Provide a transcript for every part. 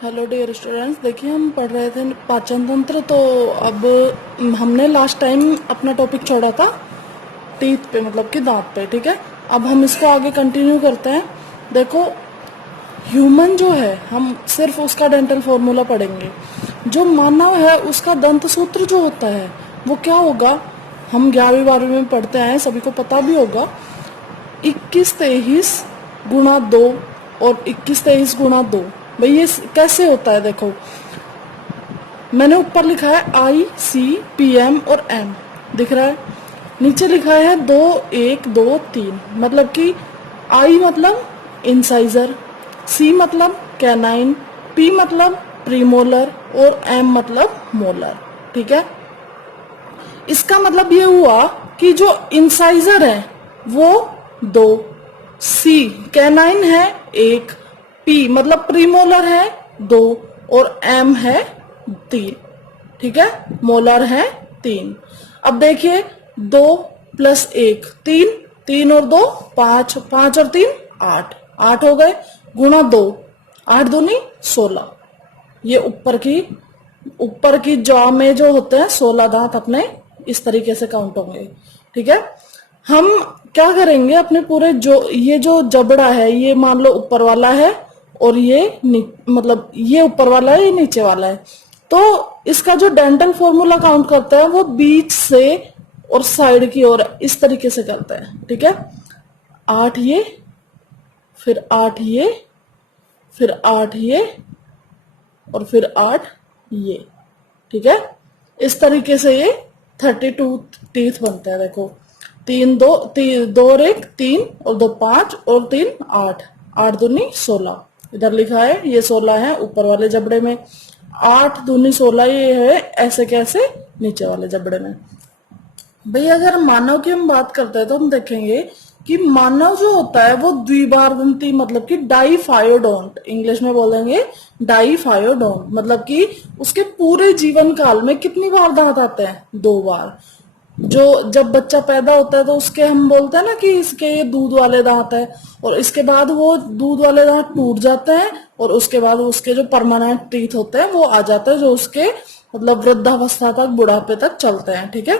Hello dear students, देखिए हम पढ़ रहे थे पाचन तंत्र। तो अब हमने लास्ट टाइम अपना टॉपिक छोड़ा था टीथ पे, मतलब कि दांत पे। ठीक है, अब हम इसको आगे कंटिन्यू करते हैं। देखो, ह्यूमन जो है, हम सिर्फ उसका डेंटल फॉर्मूला पढ़ेंगे। जो मानव है उसका दंत सूत्र जो होता है वो क्या होगा, हम 11वीं 12वीं में पढ़ते हैं, सभी को पता भी होगा। 21-23 गुणा 2 और 21-23 गुणा 2। भाई ये कैसे होता है? देखो, मैंने ऊपर लिखा है ICPM और M दिख रहा है, नीचे लिखा है 2 1 2 3। मतलब कि I मतलब इंसाइजर, C मतलब कैनाइन, P मतलब प्रीमोलर और M मतलब मोलर। ठीक है, इसका मतलब ये हुआ कि जो इंसाइजर है वो 2, C कैनाइन है 1, P मतलब प्रीमोलर है 2 और M है 3। ठीक है, मोलर है 3। अब देखिए, 2 + 1 3, 3 और 2 5, 5 और 3 8, 8 हो गए, गुणा 2, 8 दूनी 16। ये ऊपर की जॉ में जो होते हैं 16 दांत अपने इस तरीके से काउंट होंगे। ठीक है, हम क्या करेंगे, अपने पूरे ये जो जबड़ा है, ये मान लो ऊपर वाला है और ये मतलब ये ऊपर वाला है, ये नीचे वाला है। तो इसका जो डेंटल फॉर्मूला काउंट करता है वो बीच से और साइड की ओर इस तरीके से करता है। ठीक है, 8 ये, फिर 8 ये, फिर 8 ये और फिर 8 ये। ठीक है, इस तरीके से ये 32 टीथ बनते हैं। देखो, 3 2 2 और 1 3 और 2 5 और 3 8, 8 दूनी 16। इधर लिखा है ये 16 है ऊपर वाले जबड़े में, 8 दूनी 16 ये है ऐसे कैसे नीचे वाले जबड़े में। भाई अगर मानव की हम बात करते हैं तो हम देखेंगे कि मानव जो होता है वो द्विबारदंती, मतलब कि डाइफायोडोंट, इंग्लिश में बोलेंगे डाइफायोडोंट। मतलब कि उसके पूरे जीवन काल में कितनी बार दांत आते हैं? 2 बार। जो जब बच्चा पैदा होता है तो उसके हम बोलते हैं ना कि इसके ये दूध वाले दांत है, और इसके बाद वो दूध वाले दांत टूट जाते हैं और उसके बाद उसके जो परमानेंट टीथ होते हैं वो आ जाते हैं, जो उसके मतलब वृद्धावस्था तक, बुढ़ापे तक चलते हैं। ठीक है,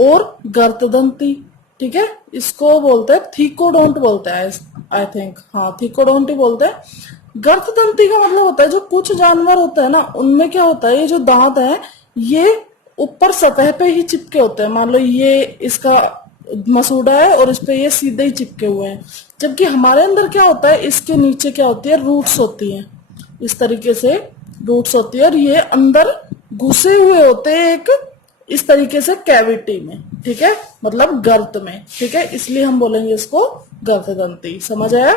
और गर्तदंती, ठीक है, इसको बोलते हैं थीकोडोंट बोलते हैं, आई थिंक, हाँ थीकोडोंट ही बोलते हैं। गर्तदंती का मतलब होता है, जो कुछ जानवर होते हैं ना उनमें क्या होता है, ये जो दांत है ये ऊपर सतह पे ही चिपके होते हैं। मान लो ये इसका मसूड़ा है और इस पे ये सीधे ही चिपके हुए हैं, जबकि हमारे अंदर क्या होता है, इसके नीचे क्या होती है, रूट्स होती हैं, इस तरीके से रूट्स होती है और ये अंदर घुसे हुए होते हैं एक इस तरीके से कैविटी में। ठीक है, मतलब गर्त में। ठीक है, इसलिए हम बोलेंगे इसको गर्तदंती। समझ आया?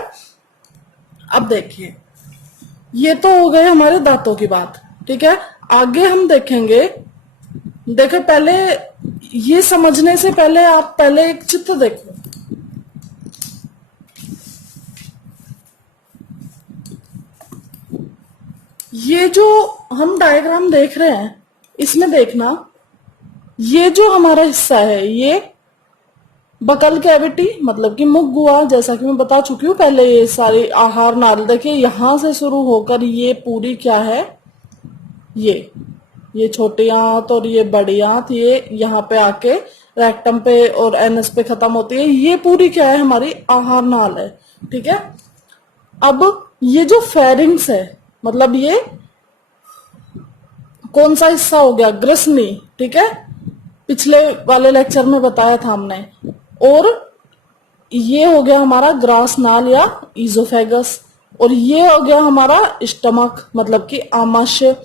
अब देखिए, ये तो हो गए हमारे दांतों की बात। ठीक है, आगे हम देखेंगे। देखो, पहले ये समझने से पहले आप पहले एक चित्र देखो। ये जो हम डायग्राम देख रहे हैं इसमें देखना, ये जो हमारा हिस्सा है ये बकल कैविटी, मतलब कि मुख गुहा, जैसा कि मैं बता चुकी हूँ पहले, ये सारी आहार नाल। देखिए यहां से शुरू होकर ये पूरी क्या है, ये छोटी आंत और ये बड़ी आंत, ये यहाँ पे आके रेक्टम पे और एनएस पे खत्म होती है। ये पूरी क्या है, हमारी आहार नाल है। ठीक है, अब ये जो फेरिंग्स है, मतलब ये कौन सा हिस्सा हो गया, ग्रसनी। ठीक है, पिछले वाले लेक्चर में बताया था हमने। और ये हो गया हमारा ग्रास नाल या इजोफेगस, और ये हो गया हमारा स्टमक, मतलब कि आमाशय।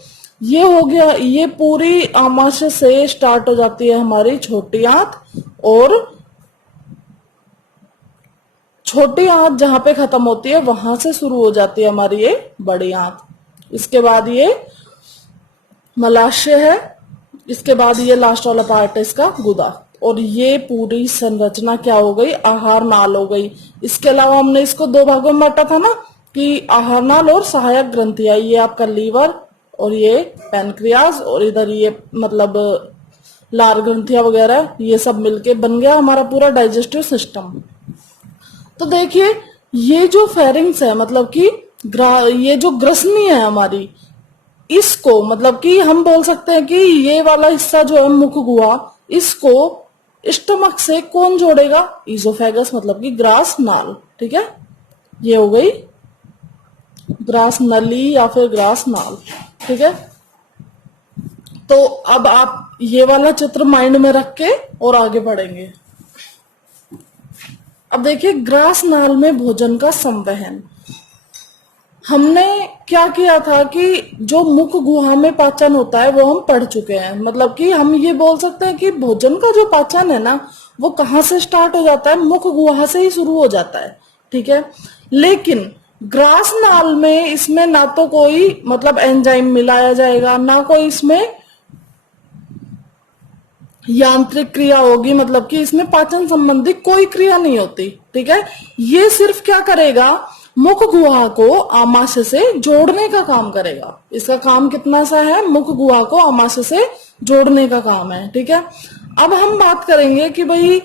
ये हो गया, ये पूरी आमाशय से स्टार्ट हो जाती है हमारी छोटी आंत, और छोटी आंत जहां पे खत्म होती है वहां से शुरू हो जाती है हमारी ये बड़ी आंत। इसके बाद ये मलाशय है, इसके बाद ये लास्ट वाला पार्ट है इसका गुदा, और ये पूरी संरचना क्या हो गई, आहार नाल हो गई। इसके अलावा हमने इसको 2 भागों में बांटा था ना, कि आहार नाल और सहायक ग्रंथियां, ये आपका लीवर और ये पैनक्रियाज, और इधर ये मतलब लार ग्रंथियां वगैरह, ये सब मिलके बन गया हमारा पूरा डाइजेस्टिव सिस्टम। तो देखिए, ये जो फेरिंग्स है, मतलब कि ये जो ग्रसनी है हमारी, इसको मतलब कि हम बोल सकते हैं कि ये वाला हिस्सा जो है मुख गुहा, इसको स्टमक से कौन जोड़ेगा? इजोफेगस, मतलब कि ग्रास नाल। ठीक है, ये हो गई ग्रास नली या फिर ग्रास नाल। ठीक है, तो अब आप ये वाला चित्र माइंड में रख के और आगे बढ़ेंगे। अब देखिए, ग्रास नाल में भोजन का संवहन। हमने क्या किया था कि जो मुख गुहा में पाचन होता है वो हम पढ़ चुके हैं। मतलब कि हम ये बोल सकते हैं कि भोजन का जो पाचन है ना, वो कहाँ से स्टार्ट हो जाता है? मुख गुहा से ही शुरू हो जाता है। ठीक है, लेकिन ग्रास नाल में इसमें ना तो कोई मतलब एंजाइम मिलाया जाएगा, ना कोई इसमें यांत्रिक क्रिया होगी, मतलब कि इसमें पाचन संबंधी कोई क्रिया नहीं होती। ठीक है, ये सिर्फ क्या करेगा? मुख गुहा को आमाशय से जोड़ने का काम करेगा। इसका काम कितना सा है? मुख गुहा को आमाशय से जोड़ने का काम है। ठीक है, अब हम बात करेंगे कि भाई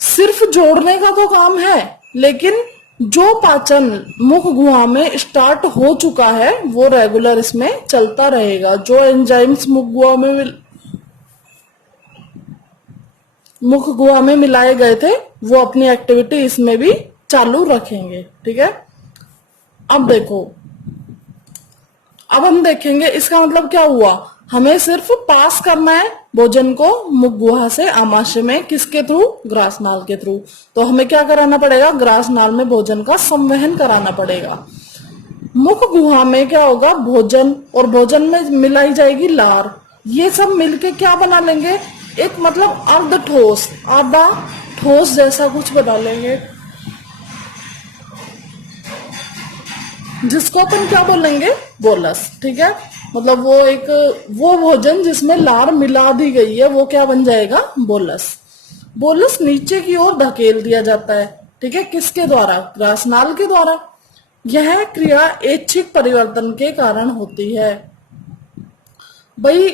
सिर्फ जोड़ने का तो काम है, लेकिन जो पाचन मुख गुहा में स्टार्ट हो चुका है वो रेगुलर इसमें चलता रहेगा। जो एंजाइम्स मुख गुहा में मिलाए गए थे वो अपनी एक्टिविटी इसमें भी चालू रखेंगे। ठीक है, अब देखो, अब हम देखेंगे इसका मतलब क्या हुआ। हमें सिर्फ पास करना है भोजन को मुख गुहा से आमाशय में, किसके थ्रू? ग्रास नाल के थ्रू। तो हमें क्या कराना पड़ेगा? ग्रास नाल में भोजन का संवहन कराना पड़ेगा। मुख गुहा में क्या होगा? भोजन, और भोजन में मिलाई जाएगी लार। ये सब मिलके क्या बना लेंगे? एक मतलब अर्ध ठोस, आधा ठोस जैसा कुछ बना लेंगे, जिसको अपन क्या बोलेंगे? बोलस। ठीक है, मतलब वो भोजन जिसमें लार मिला दी गई है वो क्या बन जाएगा? बोलस। बोलस नीचे की ओर धकेल दिया जाता है। ठीक है, किसके द्वारा? ग्रास नाल के द्वारा। यह क्रिया ऐच्छिक परिवर्तन के कारण होती है। भाई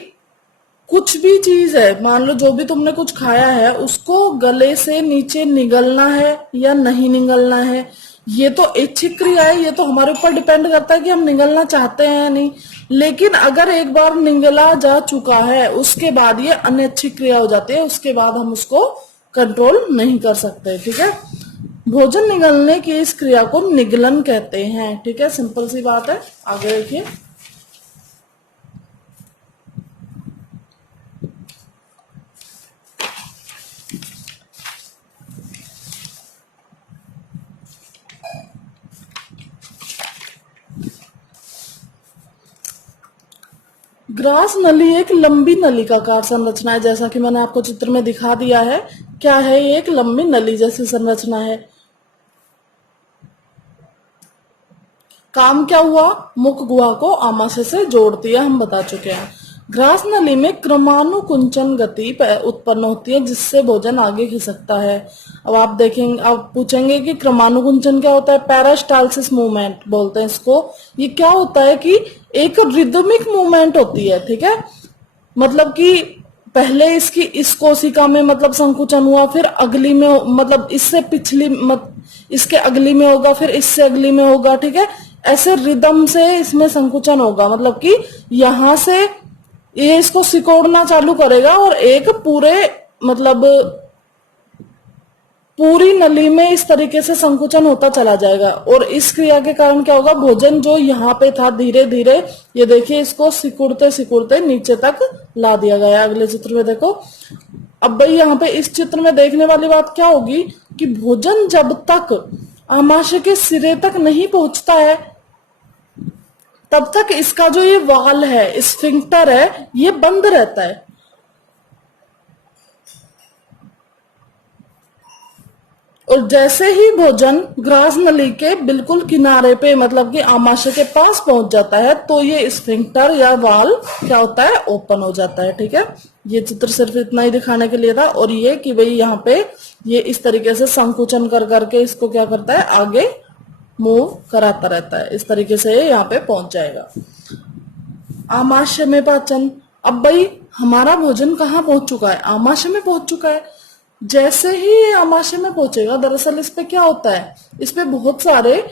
कुछ भी चीज है, मान लो जो भी तुमने कुछ खाया है, उसको गले से नीचे निगलना है या नहीं निगलना है, ये तो ऐच्छिक क्रिया है। ये तो हमारे ऊपर डिपेंड करता है कि हम निगलना चाहते हैं या नहीं। लेकिन अगर एक बार निगला जा चुका है, उसके बाद ये अनैच्छिक क्रिया हो जाती है, उसके बाद हम उसको कंट्रोल नहीं कर सकते। ठीक है, भोजन निगलने की इस क्रिया को निगलन कहते हैं। ठीक है, सिंपल सी बात है। आगे देखिए, ग्रास नली एक लंबी नलिकाकार संरचना है, जैसा कि मैंने आपको चित्र में दिखा दिया है। क्या है? ये एक लंबी नली जैसी संरचना है। काम क्या हुआ? मुख गुहा को आमाशय से जोड़ती है, हम बता चुके हैं। ग्रास नली में क्रमानुकुंचन गति उत्पन्न होती है, जिससे भोजन आगे खिसकता है। अब आप देखेंगे, आप पूछेंगे कि क्रमानुकुंचन क्या होता है? पेरिस्टाल्सिस मूवमेंट बोलते हैं इसको। ये क्या होता है कि एक रिदमिक मूवमेंट होती है। ठीक है, मतलब कि पहले इसकी इस कोशिका में मतलब संकुचन हुआ, फिर अगली में मतलब इससे पिछली इसके अगली में होगा, फिर इससे अगली में होगा। ठीक है, ऐसे रिदम से इसमें संकुचन होगा। मतलब कि यहां से ये इसको सिकोड़ना चालू करेगा और एक पूरे मतलब पूरी नली में इस तरीके से संकुचन होता चला जाएगा। और इस क्रिया के कारण क्या होगा? भोजन जो यहाँ पे था धीरे धीरे, ये देखिए, इसको सिकुड़ते सिकुड़ते नीचे तक ला दिया गया। अगले चित्र में देखो। अब भाई यहाँ पे इस चित्र में देखने वाली बात क्या होगी कि भोजन जब तक आमाशय के सिरे तक नहीं पहुंचता है, तब तक इसका जो ये वाल है, स्फिंक्टर है, ये बंद रहता है। और जैसे ही भोजन ग्रास नली के बिल्कुल किनारे पे मतलब कि आमाशय के पास पहुंच जाता है, तो ये स्फिंक्टर या वाल क्या होता है? ओपन हो जाता है। ठीक है, ये चित्र सिर्फ इतना ही दिखाने के लिए था। और ये कि भाई यहाँ पे ये इस तरीके से संकुचन कर करके इसको क्या करता है? आगे मूव कराता रहता है। इस तरीके से यहाँ पे पहुंच जाएगा। आमाशय में पाचन। अब भाई हमारा भोजन कहाँ पहुंच चुका है? आमाशय में पहुंच चुका है। जैसे ही ये आमाशय में पहुंचेगा, दरअसल इस पे क्या होता है? इस पे बहुत सारे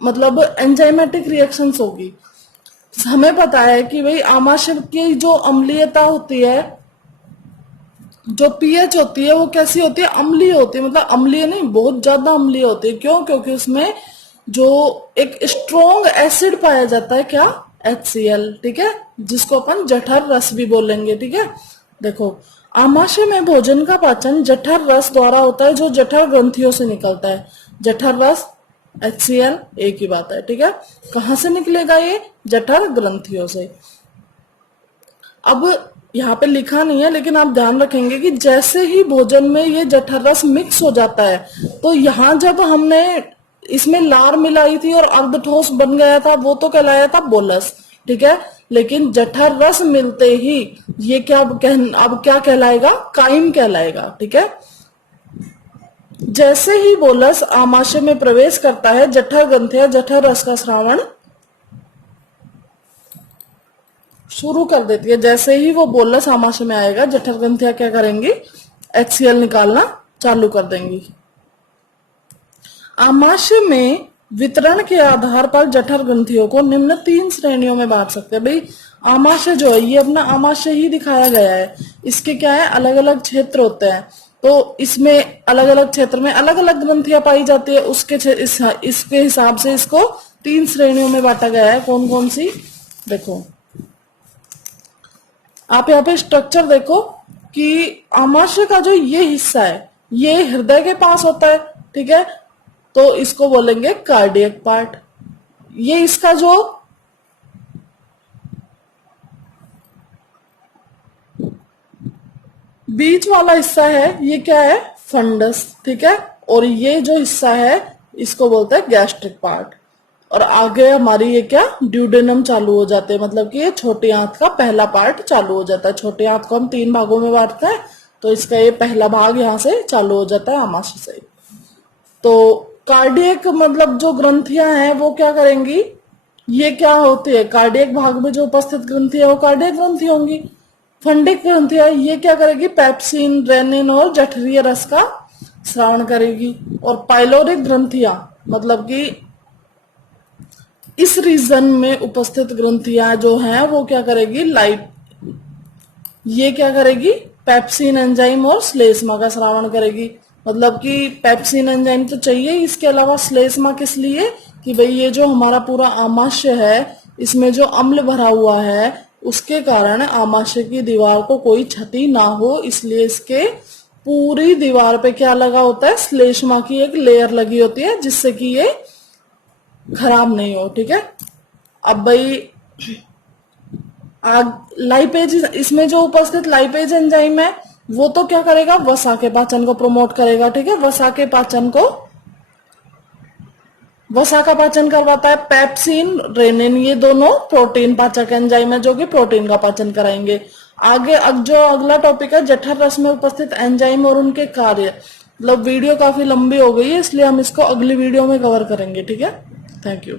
मतलब एंजाइमेटिक रिएक्शंस होगी। हमें पता है कि भाई आमाशय की जो अम्लीयता होती है, जो पीएच होती है, वो कैसी होती है, अम्लीय होती है। मतलब अम्लीय नहीं, बहुत ज्यादा अम्लीय होती है। क्यों? क्योंकि उसमें जो एक स्ट्रॉन्ग एसिड पाया जाता है, क्या, HCl, ठीक है, जिसको अपन जठर रस भी बोलेंगे, ठीक है। देखो, आमाशय में भोजन का पाचन जठर रस द्वारा होता है, जो जठर ग्रंथियों से निकलता है। जठर रस, HCl, एक ही बात है, ठीक है। कहां से निकलेगा ये? जठर ग्रंथियों से। अब यहाँ पे लिखा नहीं है, लेकिन आप ध्यान रखेंगे कि जैसे ही भोजन में ये जठर रस मिक्स हो जाता है, तो यहाँ जब हमने इसमें लार मिलाई थी और अर्धठोस बन गया था, वो तो कहलाया था बोलस, ठीक है। लेकिन जठर रस मिलते ही ये अब क्या कहलाएगा? काइम कहलाएगा, ठीक है। जैसे ही बोलस आमाशय में प्रवेश करता है, जठर ग्रंथियां जठर रस का श्रावण शुरू कर देती है। जैसे ही वो बोलस आमाशय में आएगा, जठर ग्रंथियां क्या करेंगी? HCl निकालना चालू कर देंगी। आमाशय में वितरण के आधार पर जठर ग्रंथियों को निम्न 3 श्रेणियों में बांट सकते हैं। भाई आमाशय जो है, ये अपना आमाशय ही दिखाया गया है। इसके क्या है? अलग अलग क्षेत्र होते हैं, तो इसमें अलग अलग क्षेत्र में अलग अलग ग्रंथियां पाई जाती है। इसके हिसाब से इसको 3 श्रेणियों में बांटा गया है। कौन कौन सी? देखो, आप यहाँ पे स्ट्रक्चर देखो कि आमाशय का जो ये हिस्सा है, ये हृदय के पास होता है, ठीक है, तो इसको बोलेंगे कार्डियक पार्ट। ये इसका जो बीच वाला हिस्सा है, ये क्या है? फंडस, ठीक है। और ये जो हिस्सा है, इसको बोलते हैं गैस्ट्रिक पार्ट। और आगे हमारी ये क्या? ड्यूडेनम चालू हो जाते हैं। मतलब कि ये छोटी आंत का पहला पार्ट चालू हो जाता है। छोटी आंत को हम 3 भागों में बांटते हैं, तो इसका ये पहला भाग यहाँ से चालू हो जाता है, आमाशय से। तो कार्डियक मतलब जो ग्रंथियां हैं वो क्या करेंगी? ये क्या होती है? कार्डियक भाग में जो उपस्थित ग्रंथि है वो कार्डियक ग्रंथि होंगी। फंडिक ग्रंथियां ये क्या करेगी? पेप्सिन, रेनिन और जठरीय रस का स्रावन करेगी। और पाइलोरिक ग्रंथियां मतलब कि इस रीजन में उपस्थित ग्रंथियां जो हैं वो क्या करेगी? ये क्या करेगी? पेप्सिन एंजाइम और श्लेष्मा का स्रावन करेगी। मतलब कि पेप्सिन एंजाइम तो चाहिए, इसके अलावा श्लेष्मा किस लिए? कि भाई ये जो हमारा पूरा आमाशय है, इसमें जो अम्ल भरा हुआ है, उसके कारण आमाशय की दीवार को कोई क्षति ना हो, इसलिए इसके पूरी दीवार पे क्या लगा होता है? श्लेष्मा की एक लेयर लगी होती है, जिससे कि ये खराब नहीं हो, ठीक है। अब भाई लाइपेज, इसमें जो उपस्थित लाइपेज एंजाइम है वो तो क्या करेगा? वसा के पाचन को प्रमोट करेगा, ठीक है। वसा का पाचन करवाता है। पेप्सिन, रेनिन, ये दोनों प्रोटीन पाचक एंजाइम है जो कि प्रोटीन का पाचन कराएंगे। आगे जो अगला टॉपिक है जठर रस में उपस्थित एंजाइम और उनके कार्य। मतलब वीडियो काफी लंबी हो गई है, इसलिए हम इसको अगली वीडियो में कवर करेंगे, ठीक है। Thank you.